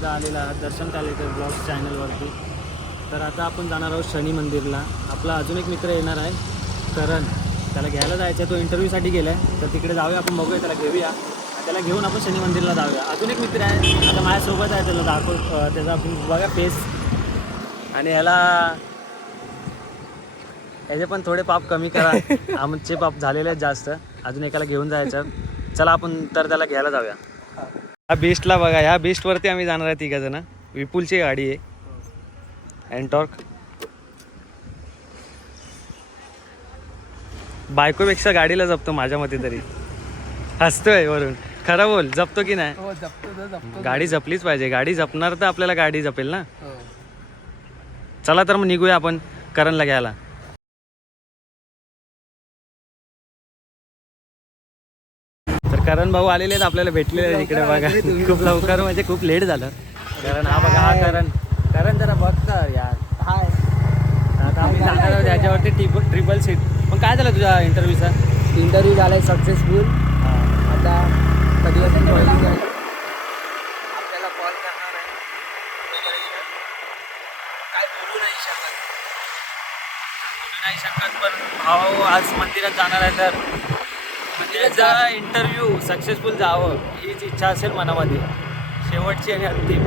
एकदा आलेला दर्शन कालेकर ब्लॉग्स चॅनलवरती. तर आता आपण जाणार आहोत शनी मंदिरला. आपला अजून एक मित्र येणार आहे करण, त्याला घ्यायला जायचं आहे. तो इंटरव्ह्यूसाठी गेला आहे, तर तिकडे जाऊया आपण, बघूया त्याला घेऊया आणि त्याला घेऊन आपण शनी मंदिरला जाऊया. अजून एक मित्र आहे आता माझ्यासोबत आहे, त्याला दाखव, त्याचा आपण बघा फेस. आणि ह्याचे पण थोडे पाप कमी करा, आमचे पाप झालेले आहेत जास्त. अजून एकाला घेऊन जायचं. चला आपण तर त्याला घ्यायला जाऊया. हा बेस्टला बघा, ह्या बेस्टवरती आम्ही जाणार आहे तिघं जण. विपुलची गाडी आहे एनटॉर्क. बायकोपेक्षा गाडीला जपतो माझ्या मते तरी. हसतोय वरून. खरं बोल, जपतो की नाही? हो जपतो. गाडी जपलीच पाहिजे. गाडी जपणार तर आपल्याला गाडी जपेल ना. चला तर मग निघूया आपण करणला घ्यायला. तर करण भाऊ आलेले आहेत, आपल्याला भेटलेले आहेत इकडे बघा. खूप लवकर म्हणजे खूप लेट झालं. कारण हा बघा, हा करण जरा बघता यार. हाय. आता आम्ही जाणार आहोत याच्यावरती ट्रिपल सीट. मग काय झालं तुझ्या इंटरव्ह्यूचा? इंटरव्ह्यू झालाय सक्सेसफुल. आता कधी आपल्याला कॉल करणार आहे. काय बोलू नाही शकत पण भाऊ आज मंदिरात जाणार आहे, तर त्याचा इंटरव्ह्यू सक्सेसफुल जावं हीच इच्छा असेल मनामध्ये, शेवटची आणि अंतिम.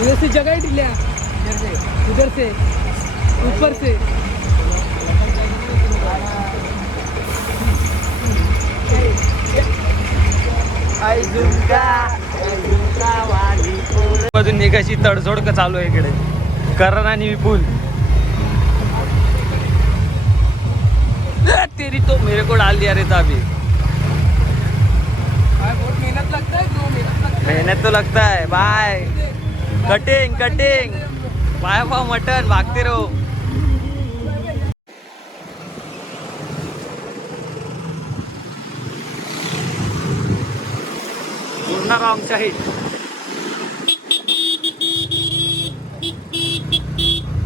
उधर से जगह ही ढीला, उधर से ऊपर से. अजून निघायची तडजोड का चालू आहे इकडे, करण आणि विपुल. तेरी तो मेरे को डाल दिया रे ताबी. मेहनत लगता है जो मेहनत तो लगता है. बाय. कटिंग बाय भाव मटन. भागते रहो. पूर्ण रॉंग साईड.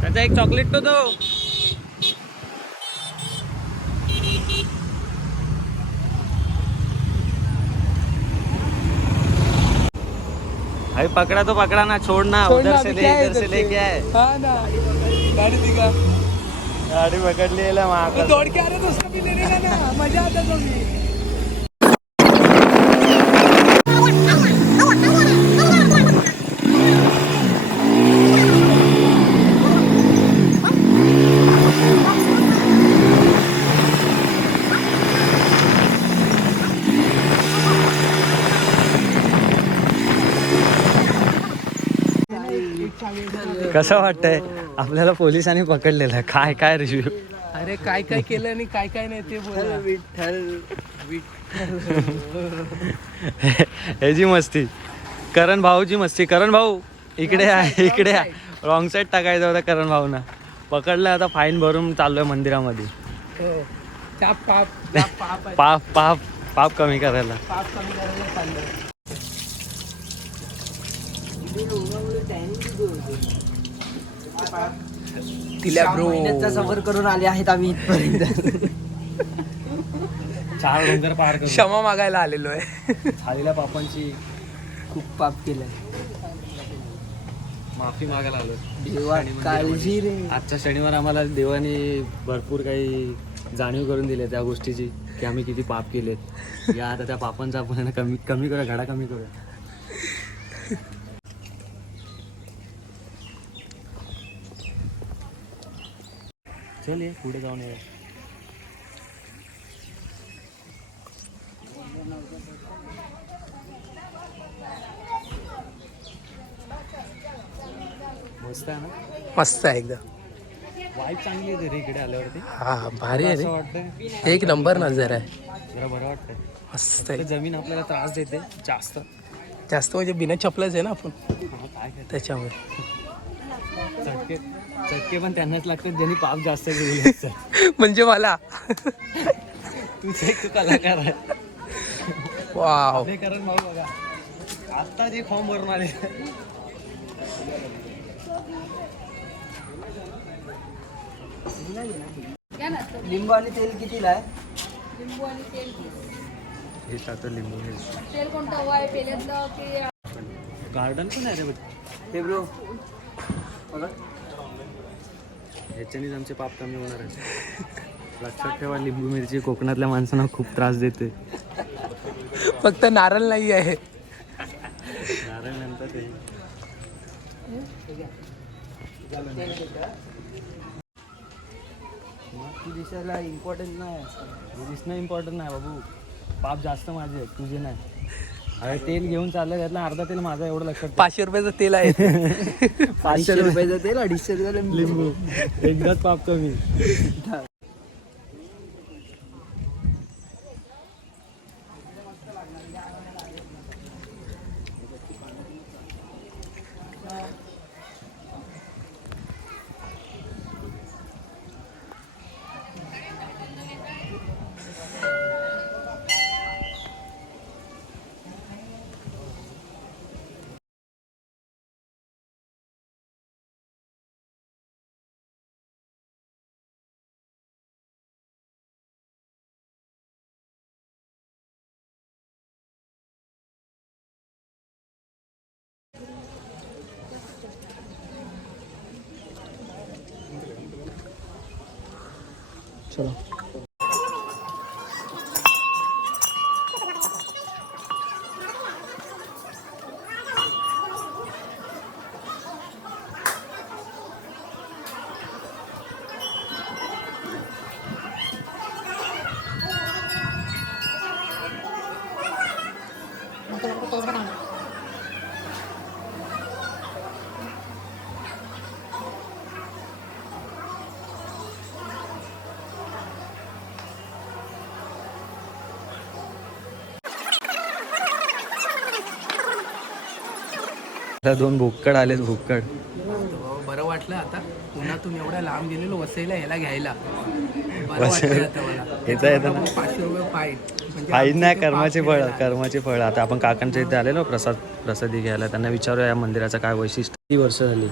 त्याचा एक चॉकलेट तो दो. अरे पकड़ा तो पकड़ा ना, छोड़ना. उधर से ले इधर से लेके आए. हाँ ना, गाड़ी दिखा. गाड़ी पकड़ ली है. दौड़ के आ रहे तो उसका भी लेने का ना, मजा आता तो भी. कसं वाटतंय आपल्याला पोलिसांनी पकडलेलं? काय रिव्ह्यू? अरे काय केलं आणि काय नाही ते बोला. विठ्ठल ह्याची मस्ती, करण भाऊची मस्ती. करण भाऊ इकडे आहे. रॉंग साईड टाकायचा होता करण भाऊना. पकडलं, आता फाईन भरून चाललोय मंदिरामध्ये. पाप कमी करायला. तिला ब्रो सफर करून आले आहेत आम्ही इथपर्यंत. 4 डोंगर पार करून क्षमा मागायला आलेलो आहे. झालेल्या पापांची खूप पाप केलंय, माफी मागायला आलो. देवा काळजी रे. आजच्या शनिवार आम्हाला देवाने भरपूर काही जाणीव करून दिली त्या गोष्टीची, की आम्ही किती पाप केलेत. या आता त्या पापांचा आपण कमी करूया, घडा कमी करूया. चल ये पुढे जाऊन ये. मस्त आहे ना? मस्त आहे एकदम. वाईब चांगली आहे रे इकडे आल्यावरती. हा भारी आहे असं रे, वाटतंय एक नंबर नजर आहे. जरा बरं वाटतंय. मस्त तर आहे. जमीन आपल्याला त्रास देते जास्त. जास्त म्हणजे बिना चपलाच आहे ना आपण, काय काय त्याच्यामुळे. चटके पण त्यांनाच लागतात ज्यांनी पाप जास्त केलेले असतात. म्हणजे मला तुझे एक कलाकार आहे. वाव. आपले करण भाऊ बघा आत्ता जे फॉर्म भरून आले. लिंबू आणि तेल कितीला आहे? लिंबू आणि तेल हे टाकतं लिंबू हे तेल कोणतं हवं आहे पेल्यातलं की गार्डन पण आहे रे बघ. हे ब्रो बघा. ह्याच्यानेच आमचे पाप कमी होणार आहे. लक्षात ठेवा लिंबू मिरची कोकणातल्या माणसांना खूप त्रास देते. फक्त नारळ नाही आहे. नारळ नंतर ते दिसायला इम्पॉर्टंट नाही. दिसणं इम्पॉर्टंट नाही बाबू. पाप जास्त माझे आहेत तुझे नाही. अरे तेल घेऊन चाललं त्यातलं अर्धा तेल माझा एवढं लक्षात ठेव. 500 रुपयाचं तेल आहे. 500 रुपयाचं तेल 250 रुपयाला लिंबू एकदाच पाप कमी. चलो. दोन भुक्कड आलेत भुक्कड. बरं वाटलं आता पुण्यातून एवढ्या लांब गेलेलो वसईला ह्याला घ्यायला. बरं वाटलं आता मला. येता येता ना 500 रुपये फाईन. फाईन नाही कर्माचे फळ. आता आपण काकांच्या इथे आलेलो प्रसादी घ्यायला. त्यांना विचारूया या मंदिराचं काय वैशिष्ट्य. किती वर्ष झाली?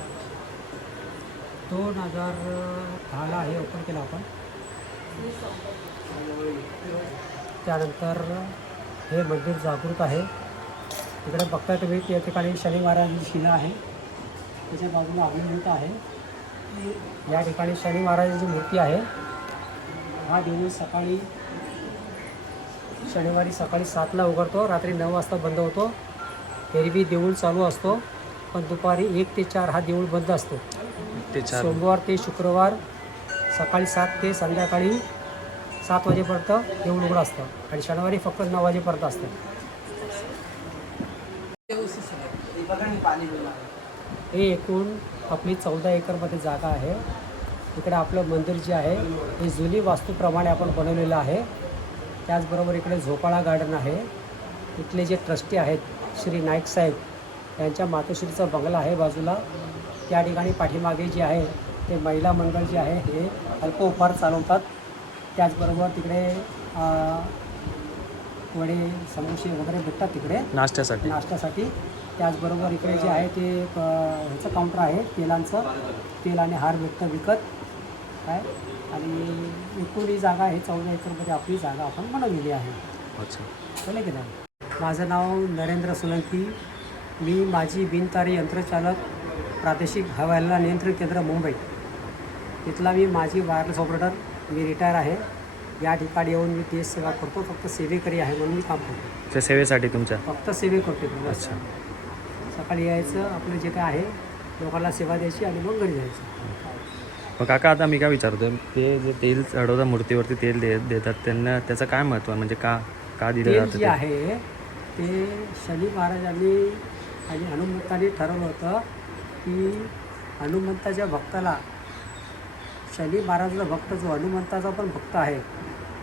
2010ला हे ओपन केलं आपण. त्यानंतर हे मंदिर जागृत आहे. इकडे बघता तुम्ही त्या ठिकाणी शनी महाराजांची शिला आहे. त्याच्या बाजूला अग्निमूर्त आहे. या ठिकाणी शनी महाराजांची मूर्ती आहे. हा देऊळ शनिवारी सकाळी 7ला उघडतो, रात्री 9 वाजता बंद होतो. एरवी देऊळ चालू असतो, पण दुपारी 1 ते 4 हा देऊळ बंद असतो. सोमवार ते शुक्रवार सकाळी 7 ते संध्याकाळी 7 वाजेपर्यंत देऊळ उघडं असतं आणि शनिवारी फक्त 9 वाजेपर्यंत असतं. हे एकूण आपली 14 एकरमध्ये जागा आहे. इकडे आपलं मंदिर जे आहे हे जुनी वास्तूप्रमाणे आपण बनवलेलं आहे. त्याचबरोबर इकडे झोपाळा गार्डन आहे. इथले जे ट्रस्टी आहेत श्री नाईक साहेब यांच्या मातोश्रीचा बंगला आहे बाजूला. त्या ठिकाणी पाठीमागे जे आहे ते महिला मंडळ जे आहे हे अल्प उपहार चालवतात. त्याचबरोबर तिकडे वडे समोसे वगैरे भेटतात तिकडे नाश्त्यासाठी. त्याचबरोबर इकडे जे आहे ते ह्याचं काउंटर आहे तेलांचं. तेल आणि हार भेटतं विकत काय. आणि एकूण ही जागा आहे 14 एकरमध्ये आपली जागा आपण बनवलेली आहे. चालेल की नाही. माझं नाव नरेंद्र सोलंकी. मी माझी बिनतारी यंत्रचालक प्रादेशिक हवाला नियंत्रण केंद्र मुंबई इथला मी माझी वायरलेस ऑपरेटर. मी रिटायर आहे. या ठिकाणी येऊन मी देश सेवा करतो. फक्त सेवेकरी आहे म्हणून मी काम करतो. त्या सेवेसाठी तुमच्या फक्त सेवे करतो. अच्छा. सकाळी यायचं, आपलं जे काय आहे लोकांना सेवा द्यायची आणि मग घरी जायचं. मग काका आता मी काय विचारतो, ते जे तेल चढवतात मूर्तीवरती तेल देतात त्यांना त्याचं काय महत्त्व आहे? म्हणजे का दिलं तेल जातं जे आहे ते शनी महाराजांनी आणि हनुमंतांनी ठरवलं होतं की हनुमंताच्या भक्ताला शनी महाराजाचा भक्त जो हनुमंताचा पण भक्त आहे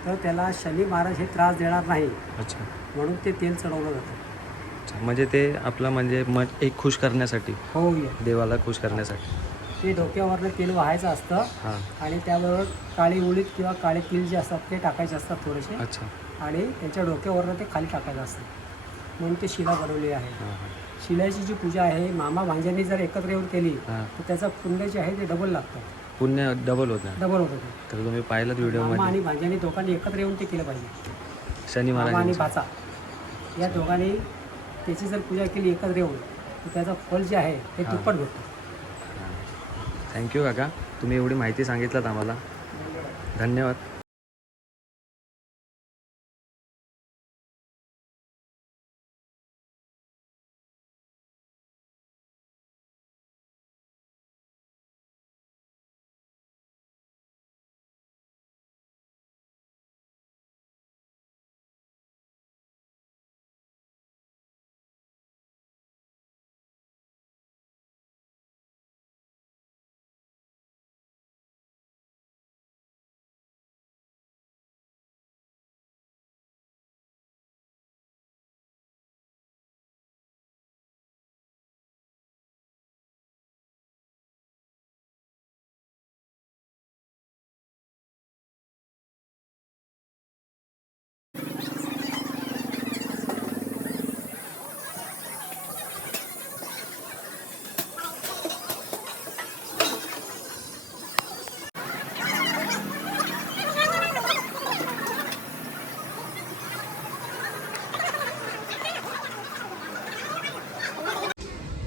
तर त्याला शनी महाराज हे त्रास देणार नाही. अच्छा. म्हणून ते तेल चढवलं जातं. अच्छा, म्हणजे ते आपलं म्हणजे मन एक खुश करण्यासाठी. हो देवाला खुश करण्यासाठी. ते डोक्यावरनं तेल व्हायचं असतं हां आणि त्याबरोबर काळी उडीद किंवा काळे तिल जे असतात ते टाकायचे असतात थोडेसे अच्छा आणि त्यांच्या डोक्यावरनं ते खाली टाकायचं असतं म्हणून ते शिला बनवली आहे. हां हां शिलाची जी पूजा आहे मामा भांज्यांनी जर एकत्र येऊन केली हां तर त्याचं पुण्य जे आहे ते डबल लागतं, पुण्य डबल होतं. डबल होतं ते. तर तुम्ही पाहिलं मामा व्हिडिओमध्ये आणि भांज्यांनी दोघांनी एकत्र येऊन ते केलं पाहिजे. शनी मामा आणि महाराज भाचा या दोघांनी त्याची जर पूजा केली एकत्र येऊन तर त्याचं फळ जे आहे ते हां. दुप्पट भेटतं. थँक्यू काका, तुम्ही एवढी माहिती सांगितलात आम्हाला, धन्यवाद.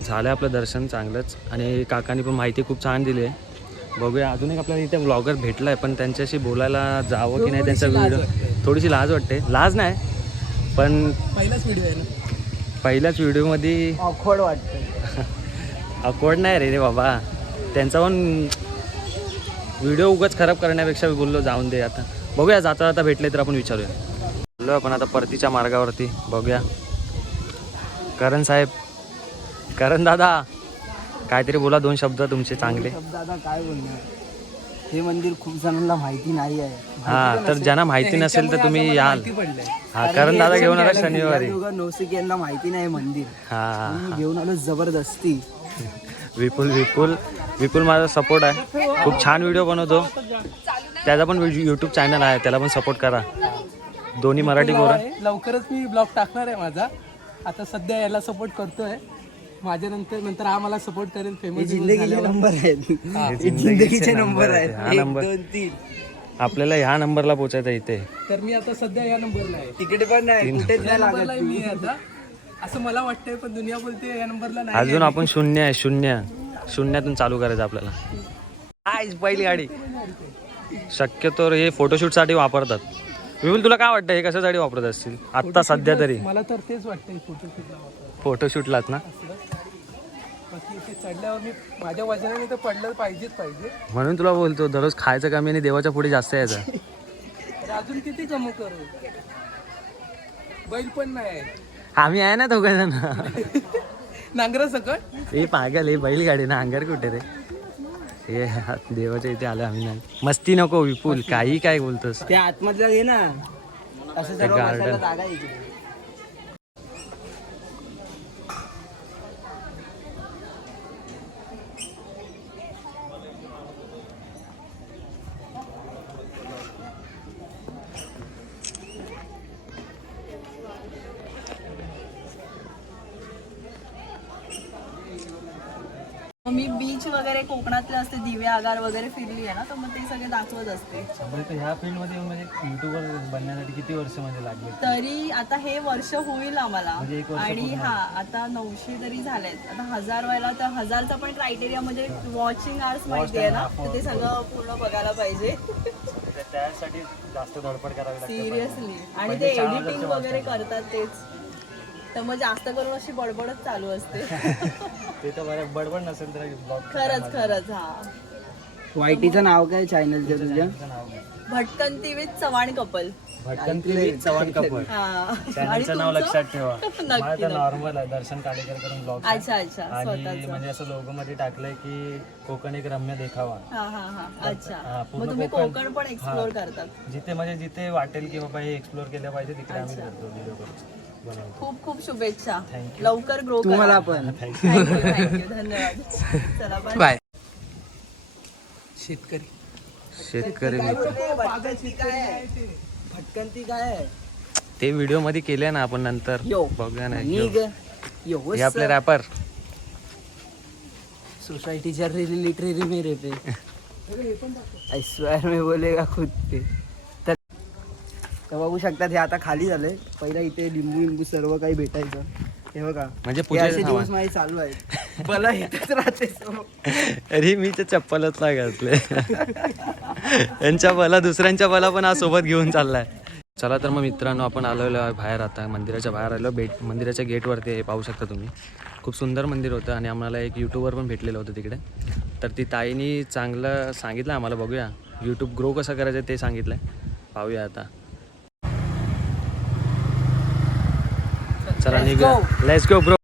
झालं आपलं दर्शन चांगलंच आणि काकांनी पण माहिती खूप छान दिली आहे. बघूया अजून एक आपल्याला इथे ब्लॉगर भेटला आहे, पण त्यांच्याशी बोलायला जावं की नाही त्यांचा व्हिडिओ. थोडीशी लाज वाटते. लाज नाही पण पहिलाच व्हिडिओ आहे ना, पहिल्याच व्हिडिओमध्ये ऑकवर्ड वाटतं. अकवर्ड नाही रे बाबा, त्यांचा पण व्हिडिओ उगाच खराब करण्यापेक्षा बोललो जाऊन दे. आता बघूया जाता जाता भेटले तर आपण विचारूया. बोललो आपण आता परतीच्या मार्गावरती. बघूया करण साहेब, करण दादा काहीतरी बोला, दोन शब्द तुमचे चांगले. दादा काय बोलणार, हे मंदिर खूप जणांना माहिती नाही आहे. हां तर ज्यांना माहिती नसेल तर तुम्ही याल. हा करण दादा घेऊन आला शनिवारी. नौसिक यांना माहिती नाही मंदिर, हां घेऊन आलो जबरदस्ती. विपुल माझा सपोर्ट आहे, खूप छान व्हिडिओ बनवतो. त्याचा पण यूट्यूब चॅनल आहे, त्याला पण सपोर्ट करा. दोन्ही मराठी पोरं. लवकरच मी ब्लॉग टाकणार आहे माझा. आता सध्या याला सपोर्ट करतोय, माझ्या नंतर हा मला सपोर्ट करेल. फेमस जिंदगीचे नंबर आहेत, जिंदगीचे नंबर आहेत. हा नंबर 1 2 3. आपल्याला ह्या नंबरला पोचायचं इथे. तर मी आता सध्या या नंबरला आहे. तिकडे पण नाही, कुठेच या नंबरला आहे मी आता, असं मला वाटतंय, पण दुनिया बोलते या नंबरला नाही. अजून आपण शून्य आहे, शून्यातून चालू करायचं आपल्याला. आज पहिली गाडी शक्यतो हे फोटोशूटसाठी वापरतात. विपुल तुला काय वाटतं हे कशासाठी वापरत असतील आत्ता सध्या तरी? मला तर तेच वाटतंय, फोटोशूटलाच ना. बाकी इथे चढल्यावर मी माझ्या वजनाने तर पडलं पाहिजे. म्हणून तुला बोलतो दररोज खायचं कमी आणि देवाच्या पुढे जास्त यायचं. तर अजून किती कमी करू, बैल पण नाही आम्ही आहे ना दोघं जण. नांगरा सकट. हे पागल, हे बैलगाडी ना, अंगार कुठे रे. हे देवाच्या इथे आलो आम्ही. नाही मस्ती नको विपुल, काही काय बोलतोस. त्या आतमधला घे ना, असं ते गार्डन. जागा आहे इकडे. मी बीच वगैरे कोकणातले असते, दिवे आगार वगैरे फिरली आहे ना, तर मग ते सगळे दाखवत असते. ह्या फील्डमध्ये म्हणजे युट्यूबर बनण्यासाठी किती वर्ष म्हणजे लागले? तरी आता हे वर्ष होईल आम्हाला, म्हणजे 1 वर्ष आणि हा आता 900 तरी झालेत. आता 1000 व्हायला, तर 1000चा पण क्रायटेरिया म्हणजे वॉचिंग आवर्स माहिती आहे ना, तर ते सगळं पूर्ण बघायला पाहिजे. त्यासाठी जास्त धडपड करावी लागते. सिरियसली. आणि ते एडिटिंग वगैरे करतात तेच, तर मग जास्त करून अशी बडबडच चालू असते. ते तर बरं, बडबड नसेल तर ब्लॉग. खरंच हा. वायटीचं नाव काय चॅनलचं तुझ्या? भटकंती विथ चव्हाण कपल. भटकंती चव्हाण कपूर हा. आणि चॅनलचं नाव तुमचं? लक्षात ठेवा. माझं नक्की तर नक्की. नॉर्मल आहे, दर्शन काडेकर करून ब्लॉग. अच्छा अच्छा, आणि स्वतःच. म्हणजे असं लोगो मध्ये टाकलंय की कोकण एक रम्य देखावा. हा हा हा. अच्छा, हा, पूर्ण मग तुम्ही कोकण. कोकण पण एक्सप्लोर करतात. जिथे वाटेल की बाबा हे एक्सप्लोर केलं पाहिजे तिकडे आम्ही करतो, व्हिडिओ बनवतो. खूप खूप शुभेच्छा. Thank you. लवकर ग्रो करा. तुम्हाला पण. थँक्यू धन्यवाद. चला बाय. बाय. शेतकरी मित्र भटकंती काय आहे ते व्हिडिओ मध्ये केले ना आपण नंतर यो. बघूया ना हे आपले रॅपर सोसाइटीच्या लिटरेरी मेरे पे I swear मैं बोलेगा खुद पे तर बघू शकतात हे आता खाली झालंय. पहिला इथे लिंबू सर्व काही भेटायचं. हे बघा म्हणजे हे पूजेचं असे सामान. दिवस माझे चालू आहेत. मला इथेच राहते अरे मी तर चप्पलच नाही घातले यांच्या बला दुसऱ्यांच्या बला पण आज सोबत घेऊन चाललाय. चला तर मग मित्रांनो आपण आलेलो आहे बाहेर. आता मंदिराच्या बाहेर आलो. मंदिराच्या गेटवरती हे पाहू शकता तुम्ही. खूप सुंदर मंदिर होतं आणि आम्हाला एक यूट्यूबर पण भेटलेलं होतं तिकडे. तर ती ताईनी चांगलं सांगितलं आम्हाला. बघूया यूट्यूब ग्रो कसं करायचं ते सांगितलं. पाहूया आता. चला निघूया. Let's go bro.